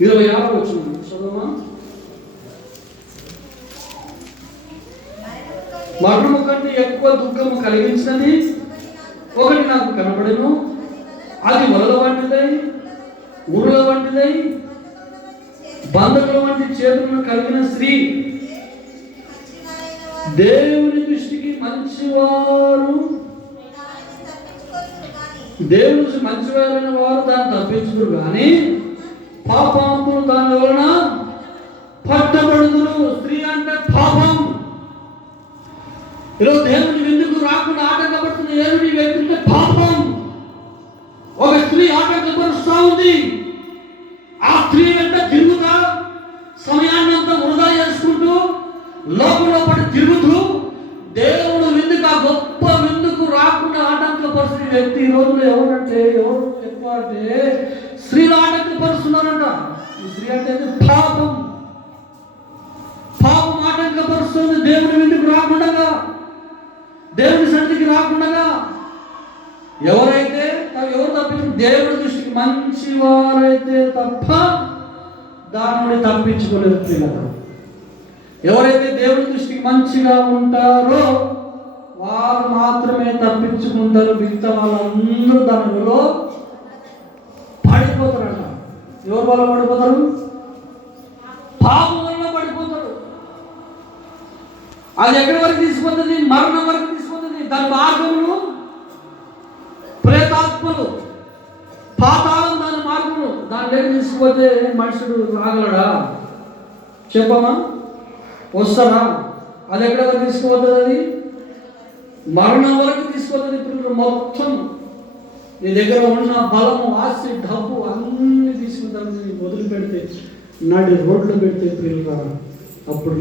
26 వచనం చదవమా. మరణము కంటే ఎక్కువ దుఃఖము కలిగించినది ఒకటి నాకు కనపడెను. అది వలల వంటిదై, ఊరుల వంటిదై, బంధకుల వంటి చేతులను కలిగిన స్త్రీ. దేవుని దృష్టికి మంచివారు, దేవుని మంచివారైన వారు దాన్ని తప్పించుదురు కానీ పాపాత్ములు దాని వలన పట్టబడుదురు. స్త్రీ అంటే పాపం. ఈరోజు దేవుని విందుకు రాకుండా ఆటంకపడుతున్న దేవుని వ్యక్తి పాపం. ఒక స్త్రీ ఆటంకపరుస్తూ ఉంది. ఆ స్త్రీ వెంట తిరుగుతా సమయాన్ని అంతా వృధా చేసుకుంటూ లోకంలో పడి తిరుగుతూ దేవుడు విందుకు, ఆ గొప్ప విందుకు రాకుండా ఆటంకపరుస్తున్న వ్యక్తి ఈ రోజులో ఎవరు ఎక్కువ అంటే స్త్రీలు ఆటంకపరుస్తున్నారంట. ఈ స్త్రీ అంటే పాపం. పాపం ఆటంకపరుస్తుంది దేవుని విందుకు రాకుండా, దేవుని సన్నిధికి రాకుండా. ఎవరు తప్పించు, దేవుడి దృష్టికి మంచి వారైతే తప్ప దాని నుండి తప్పించుకోలేదు ప్రియులారా. ఎవరైతే దేవుడి దృష్టికి మంచిగా ఉంటారో వారు మాత్రమే తప్పించుకుంటారు. మిగతా వాళ్ళందరూ దానిలో పడిపోతారంట. ఎవరి వల్ల పడిపోతారు? పాపం వల్ల పడిపోతారు. అది ఎక్కడి వరకు తీసుకుపోతుంది? మరణం వరకు తీసుకుపోతుంది. దాని మార్గములు ప్రేతాత్మలు, పాతాళం దాని మార్గము. దాని దగ్గర తీసుకుపోతే మనుషుడు రాగలడా? చెప్పమా, వస్తారా? అది ఎక్కడ వరకు తీసుకుపోతుంది? అది మరణం వరకు తీసుకుపోతుంది. ఇప్పుడు మొత్తం నీ దగ్గర ఉన్న బలము, ఆస్తి, డబ్బు అన్ని తీసుకుంటాను వదిలిపెడితే, నాటి రోడ్లు పెడితే ప్రియులు అప్పుడు